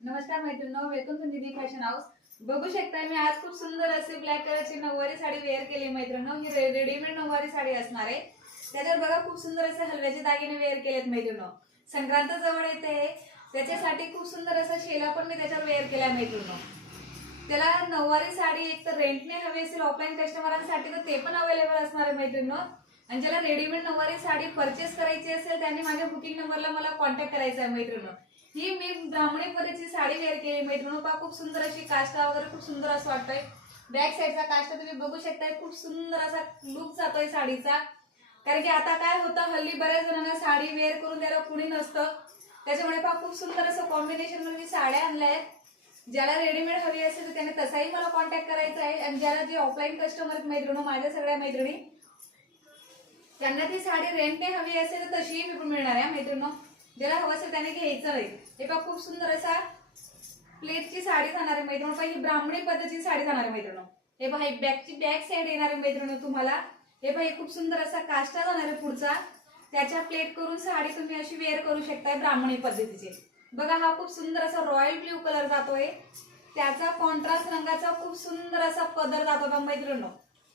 नमस्कार मैत्रिणींनो, welcome to Nidhi fashion house. बघू शकता मी आज खूप सुंदर असे ब्लॅक कलरची नऊवारी साडी वेअर केली मैत्रिणींनो। ही रेडीमेड नऊवारी साडी असणार आहे। त्याच्यावर बघा खूप सुंदर असे हलव्याचे दागिने वेअर केलेत मैत्रिणींनो। संक्रांत जवळ येते त्याच्यासाठी खूप सुंदर असा शेला पण मी त्याच्यावर वेअर केलाय मैत्रिणींनो। त्याला नऊवारी साडी एक तर रेंटने हवी असेल ऑफलाईन कस्टमरांसाठी तर ते पण अवेलेबल असणार आहे मैत्रिणींनो। आणि ज्याला रेडीमेड नऊवारी साडी परचेस करायची असेल त्यांनी माझ्या बुकिंग नंबरला मला कॉन्टॅक्ट करायचा आहे मैत्रिणींनो। ही मी ब्राह्मणी पद्धतीची साडी वेअर केली मैत्रिणींनो। पहा खूप सुंदर अशी काष्टा वगैरे खूप सुंदर असं वाटतंय। बॅक साईडचा काष्टा तुम्ही बघू शकताय, खूप सुंदर असा लुक जातोय साडीचा। कारण की आता काय होतं, हल्ली बऱ्याच जणांना साडी वेअर करून द्यायला कुणी नसतं, त्याच्यामुळे पहा खूप सुंदर असं कॉम्बिनेशन मध्ये साड्या आणल्या आहेत। ज्याला रेडीमेड हवी असेल तर त्याने तसाही मला कॉन्टॅक्ट करायचा आहे। आणि ज्याला जे ऑफलाईन कस्टमर आहेत मैत्रिणींनो, माझ्या सगळ्या मैत्रिणी, त्यांना ती साडी रेंटने हवी असेल तर तशीही मी पण मिळणार आहे मैत्रिणींनो। ज्याला हवं असेल त्याने घ्यायचं नाही। हे पहा खूप सुंदर असा प्लेटची साडी जाणार आहे मैत्रिणींनो। पहा ही ब्राह्मणी पद्धतीची साडी जाणार आहे मैत्रिणींनो। हे पहा ही बॅक साइड येणार आहे मैत्रिणींनो तुम्हाला। हे पहा खूप सुंदर असा काष्टा जाणार आहे पुढचा, त्याच्या प्लेट करून साडी तुम्ही अशी वेअर करू शकताय ब्राह्मणी पद्धतीची। बघा हा खूप सुंदर असा रॉयल ब्ल्यू कलर जातोय, त्याचा कॉन्ट्रास्ट रंगाचा खूप सुंदर असा पदर जातो मैत्रिणींनो।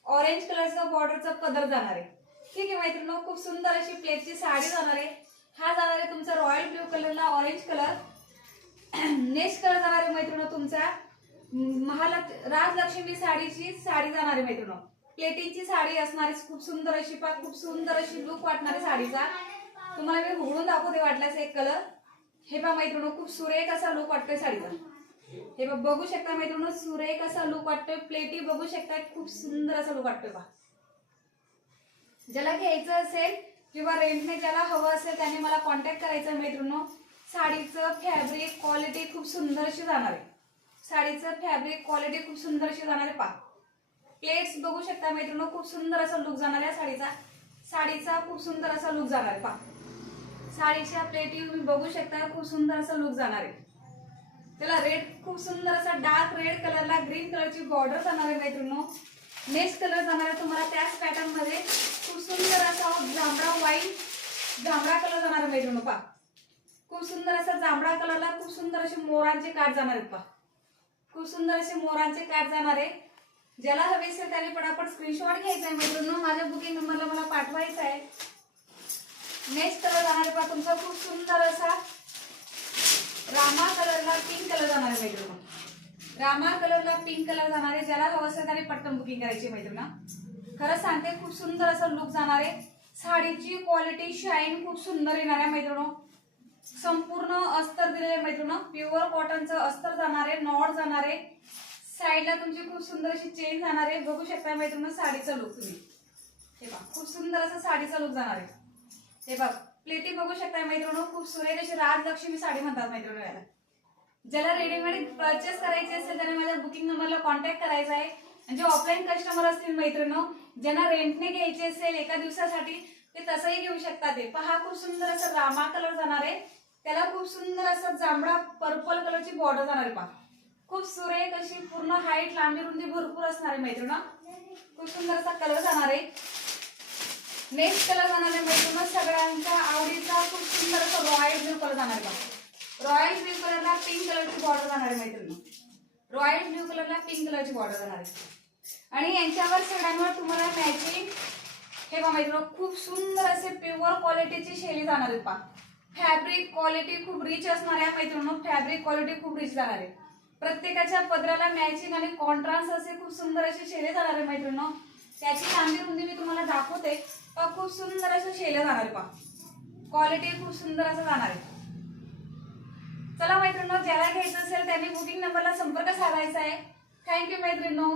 ऑरेंज कलरचा बॉर्डरचा पदर जाणार आहे। ठीक आहे मैत्रिणींनो, खूप सुंदर अशी प्लेटची साडी जाणार आहे। हा जाणार आहे तुमचा रॉयल ब्ल्यू कलरला ऑरेंज कलर। नेक्स्ट कलर जाणार आहे मैत्रिणींनो तुमचा राजलक्ष्मी साडीची साडी जाणार आहे मैत्रिणींनो। प्लेटिंगची साडी असणार आहे, खूप सुंदर अशी पहा, खूप सुंदर अशी लुक वाटणार आहे साडीचा। तुम्हाला मी उघडून दाखवते वाटल्यास एक कलर। हे पहा मैत्रिणींनो खूप सुरेख असा लुक वाटतोय साडीचा। हे बघू शकता मैत्रिणींनो, सुरेख असा लुक वाटतोय। प्लेटी बघू शकता, खूप सुंदर असा लुक वाटतोय पहा। ज्याला घ्यायचं असेल किंवा रेंटने ज्याला हवं असेल त्याने मला कॉन्टॅक्ट करायचा मैत्रिणींनो। साडीचं फॅब्रिक क्वालिटी खूप सुंदर अशी जाणार आहे। साडीचं फॅब्रिक क्वालिटी खूप सुंदर अशी जाणार आहे पहा। प्लेट्स बघू शकता मैत्रिणींनो, खूप सुंदर असा लुक जाणार आहे साडीचा। साडीचा खूप सुंदर असा लुक जाणार आहे पहा। साडीच्या प्लेटी तुम्ही बघू शकता, खूप सुंदर असा लुक जाणार आहे। त्याला रेड खूप सुंदर असा डार्क रेड कलरला ग्रीन कलरची बॉर्डर जाणार आहे मैत्रिणींनो। नेक्स्ट कलर जाणार आहे तुम्हाला त्याच पॅटर्न मध्ये खूप सुंदर असा जांभळा कलर जाणार आहे मैत्रिणींनो पहा। खूप सुंदर असा जांभळा कलरला खूप सुंदर असे मोरांचे काठ जाणार आहेत पहा। खूप सुंदर असे मोरांचे काठ जाणार आहे। ज्याला हवे असेल त्याने पटापट स्क्रीनशॉट घ्यायचा आहे मैत्रिणींनो, माझ्या बुकिंग नंबरला मला पाठवायचा आहे। नेक्स्ट कलर जाणार आहे पहा तुमचा खूप सुंदर असा रामा कलरला पिंक कलर जाणार आहे मैत्रिणींनो। रामा कलरला पिंक कलर जाणार आहे। ज्याला हवं असेल त्याने पटकन बुकिंग करायची मैत्रिणींनो। खरंच सांगते खूप सुंदर असं लुक जाणार आहे। साडीची क्वालिटी शाईन खूप सुंदर येणार आहे मैत्रिणींनो। संपूर्ण अस्तर दिलेले मैत्रिणींनो, प्युअर कॉटनचं अस्तर जाणार आहे, नॉट जाणार आहे। साईडला तुमची खूप सुंदर अशी चेन जाणार आहे। बघू शकता मैत्रिणींनो साडीचा लुक तुम्ही। हे पहा खूप सुंदर असं साडीचा लुक जाणार आहे। हे बघ प्लेटी बघू शकता मैत्रिणींनो, खूप सुरेख अशी राजलक्ष्मी साडी म्हणतात मैत्रिणींनो याला। ज्याला रेडीमेड परचेस करायची असेल त्याने माझ्या बुकिंग नंबरला कॉन्टॅक्ट करायचा आहे। आणि जे ऑफलाईन कस्टमर असतील मैत्रिणींनो, ज्यांना रेंटने घ्यायचे असेल एका दिवसासाठी ते तसंही घेऊ शकतात। ते पहा खूप सुंदर असं रामा कलर जाणार आहे, त्याला खूप सुंदर असं जांभळा पर्पल कलरची बॉर्डर जाणार आहे पहा। खूप सुरेख अशी पूर्ण हाईट लांबी रुंदी भरपूर असणार आहे मैत्रिणींनो। खूप सुंदर असा कलर जाणार आहे। नेक्स्ट कलर जाणार आहे मैत्रिणींनो सगळ्यांच्या आवडीचा खूप सुंदर असं रॉयल ब्ल्यू कलर जाणार आहे पहा। रॉयल ब्ल्यू कलरला पिंक कलरची बॉर्डर जाणार आहे मैत्रिणींनो। रॉयल ब्ल्यू कलरला पिंक कलरची बॉर्डर जाणार आहे। आणि यांच्यावर सगळ्यांवर तुम्हाला मॅचिंग हे पहा मैत्रिणींनो, खूप सुंदर असे प्युअर क्वालिटीची शेली जाणार आहे पहा। फॅब्रिक क्वालिटी खूप रिच असणार आहे मैत्रिणींनो। फॅब्रिक क्वालिटी खूप रिच जाणार आहे। प्रत्येकाच्या पदराला मॅचिंग आणि कॉन्ट्रास्ट असे खूप सुंदर असे शेले जाणार आहे मैत्रिणींनो। त्याची लांबी रुंदी मी तुम्हाला दाखवते। खूप सुंदर असं शेले जाणार आहे पहा। क्वालिटी खूप सुंदर असं जाणार आहे। चला मैत्रिणींनो, ज्याला घ्यायचं असेल त्यांनी बुकिंग नंबरला संपर्क साधायचा आहे। थँक्यू मैत्रिणींनो।